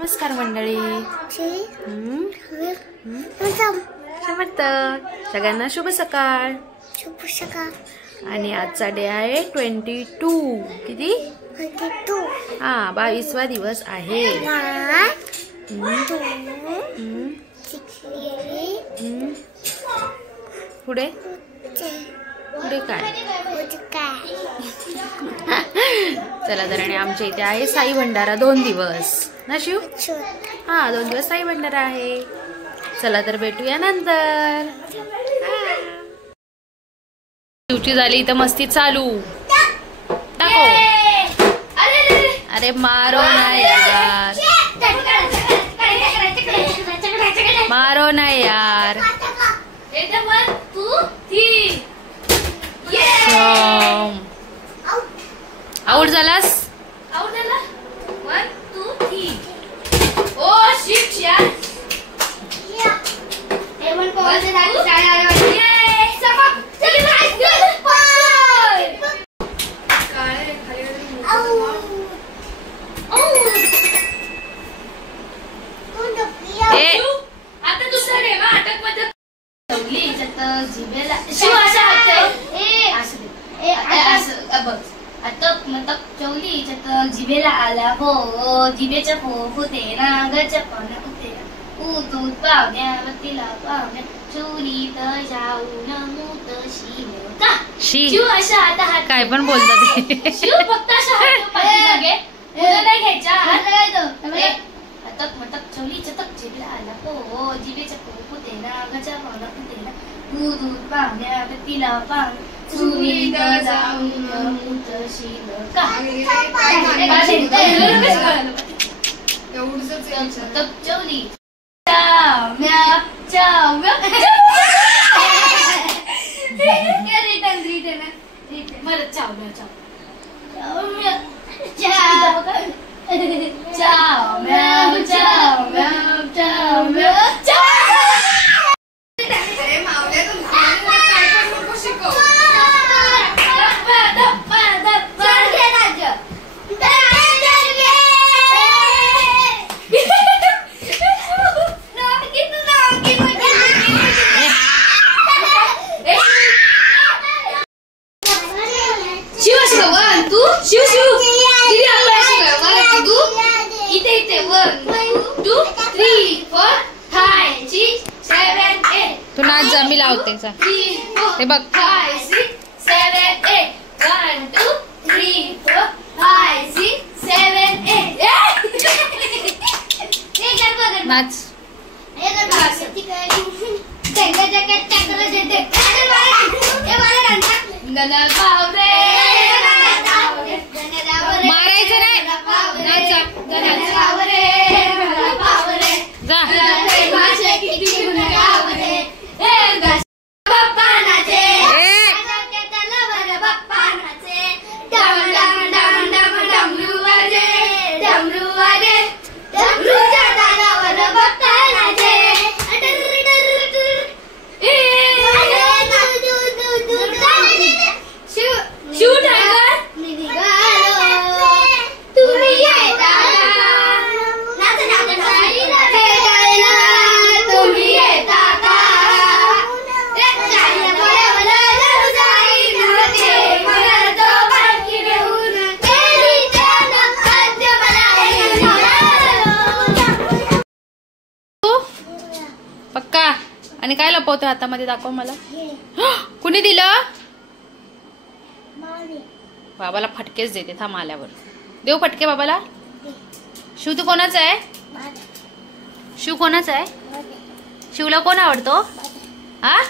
नमस्कार मंडळी. समर्थ सगळ्यांना शुभ सकाळ. शुभ सकाळ. आणि आजचा डे आहे 22. किती? 22. हा 22वा दिवस आहे. पुढे पुढे काय? चला तर. आणि आमच्या इथे आहे साई भंडारा 2 दिवस ना शिव. हा 2 दिवस साई भंडारा आहे. चला तर भेटूया नंतर. शिवची झाली इथं मस्ती चालू. टाको. अरे मारो ना यार, मारो ना यार. आउट झालास. आउट झाला. 1 2 3. ओ शिट यार. एवन को वाले दादी शाळा आले. ये समा चल राईट. काळे खाली आऊ आता दुसरा रे मा अटक मध्ये ठेवली इथं जिभेला शिव अशा हात ए असं बघ. अटक मतक ठेवली इथं जिभेला आला हो. जिभेच्या होते ना गच्या पाण्या होते दूध पावण्या बत्तीला पावण्या चोरीत जाऊन मूत शिवका. शिव अशा हात काय पण बोलतात ते. शिव फक्त अशा हात पाठीमागे मुलं नाही घ्यायच्या. हात लागायचं. अटक मतक ठेवली चटक जिभेला आला हो. जिभेच्या होते ना गच्या पाण्या होते ना दूध पावण्या बत्तीला पावण्या चोरीत जाऊन मूत शिवका. तक चौली रिटर्न मला चावल्या तू नाच जा, मी लावते. हे बघ. 5 6 7 8 1 2 3 4 5 6 7 8 नाच. मारायचं नाही. पक्का. आणि काय लपवतोय हातामध्ये? दाखव मला. कुणी दिलं? बाबाला फटकेच देते. थांब आल्यावर देऊ फटके बाबाला. शिव तू कोणाचा आहे? शिव कोणाचा आहे? शिवला कोण आवडतो? हा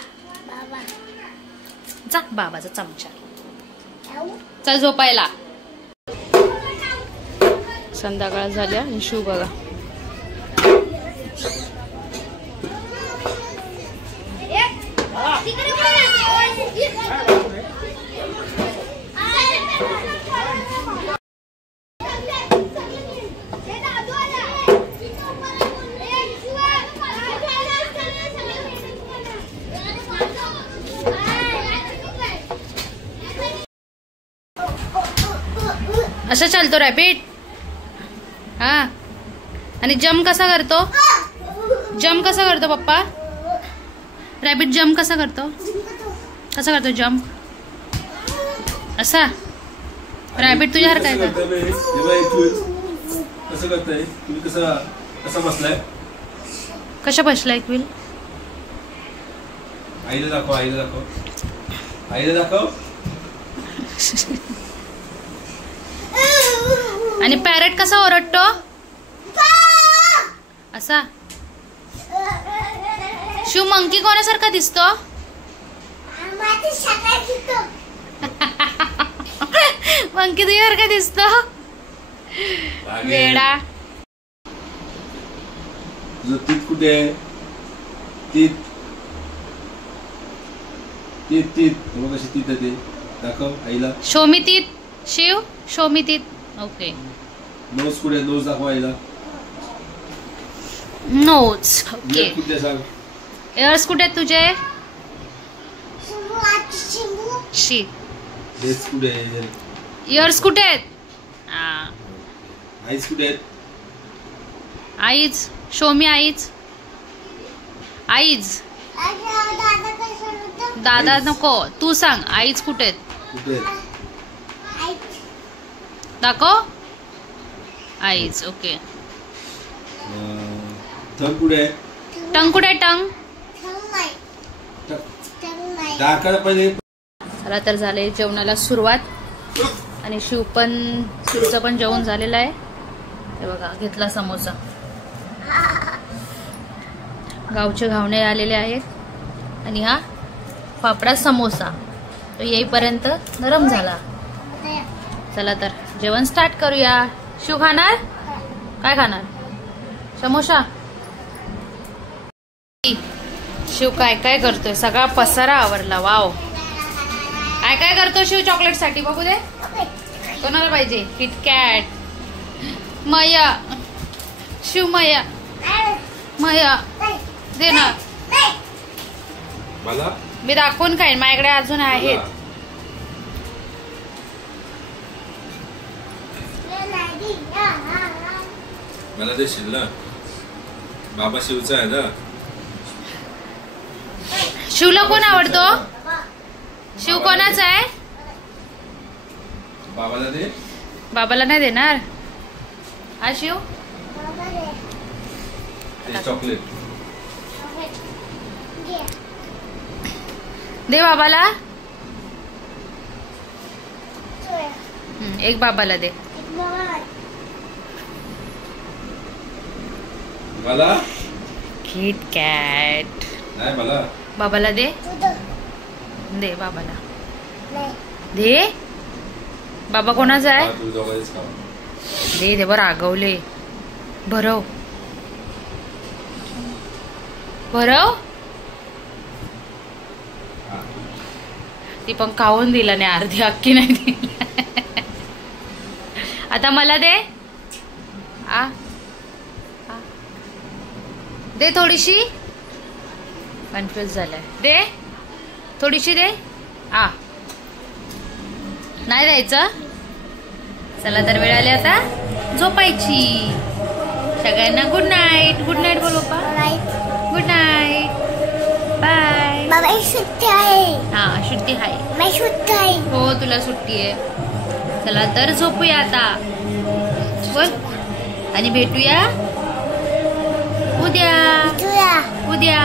जा बाबाचा चमचा. चल झोपायला. संध्याकाळ झाल्या आणि शिव बघा असं चालतो रॅपिड. हाँ आणि जम्प कसा करतो? जम्प कसा करतो पप्पा? रॅबिट जम्प कसा करतो? कसा करतो जम्प? असा? रॅबिट तुझ्यासारखा आहे का? कसं करताय तुम्ही? कसा बसलाय? कशा बसला क्विल? आईला दाखव, आईला दाखव, आईला दाखव. आणि पॅरेट कसा ओरडतो? असा. शिव मंकी कोणासारखा दिसतो? मंकी तुझ्यासारखा दिसतो? वेडा. तुझं तीत कुठे आहे? तीत तीत तीत मग कशी तीत आहे ते दाखव आईला. शोमितीत. शिव शोमितीत. ओके. नोज कुठे आहे? नोज दाखव आईला. नोज. ओके. इयर कुठे सांग? एअर्स कुठे आहेत तुझे? शी. लेस कुठे आहे? इयर्स कुठे आहेत? आईज कुठे आहेत? आईज. शोमी आईज. आईज. दादा नको, तू सांग आईज कुठे आहेत? कुठे आहेत? दाखव. आईज. ओके. थंब कुठे आहे? टंग कुठे आहे? टंग. दाखव पहिले. चला तर झाले जेवणाला सुरुवात. आणि शिवचं पण जेवण झालेलं आहे. हे बघा घेतला समोसा. गावचे घावणे आलेले आहेत. आणि हा फाफडा समोसा तो येईपर्यंत नरम झाला. चला तर जेवण स्टार्ट करूया. शिव खाणार? काय खाणार? समोसा. शिव काय काय करतोय? सगळा पसारा आवरला. वाव. काय काय करतो शिव चॉकलेट साठी? बघू दे. कोणाला पाहिजे? किटकॅट. मया. शिव मया. मया दे ना. मला मी दाखवून खाईन. माझ्याकडे अजून आहेत. मला देशील ना? बाबा शिवचा आहे ना? शिवला कोण आवडतो? शिव कोणाचा आहे? बाबाला दे. बाबाला नाही देणार. हा शिव चॉकलेट दे बाबाला. एक बाबाला दे. मला किटकॅट. नाही मला. बाबाला दे. दे बाबाला. दे. बाबा कोणाचा आहे? तू दोघांनीच खावा. दे दे. बरं रागवले. भरव भरव. ती पण खाऊन दिला नाही. अर्धी अक्की नाही दिली. आता मला दे. आ दे थोडीशी. कन्फ्युज झालाय. दे थोडीशी दे. नाही द्यायचं. चला तर वेळ आली आता झोपायची. सगळ्यांना गुड नाईट. गुड नाईट बोल पप्पा. Good night. बाय. बाबा सुट्टी आहे. हा सुट्टी आहे. मी सुट्टी आहे. हो तुला सुट्टी आहे. चला तर झोपूया आता. बोल. आणि भेटूया उद्या. तुया उद्या.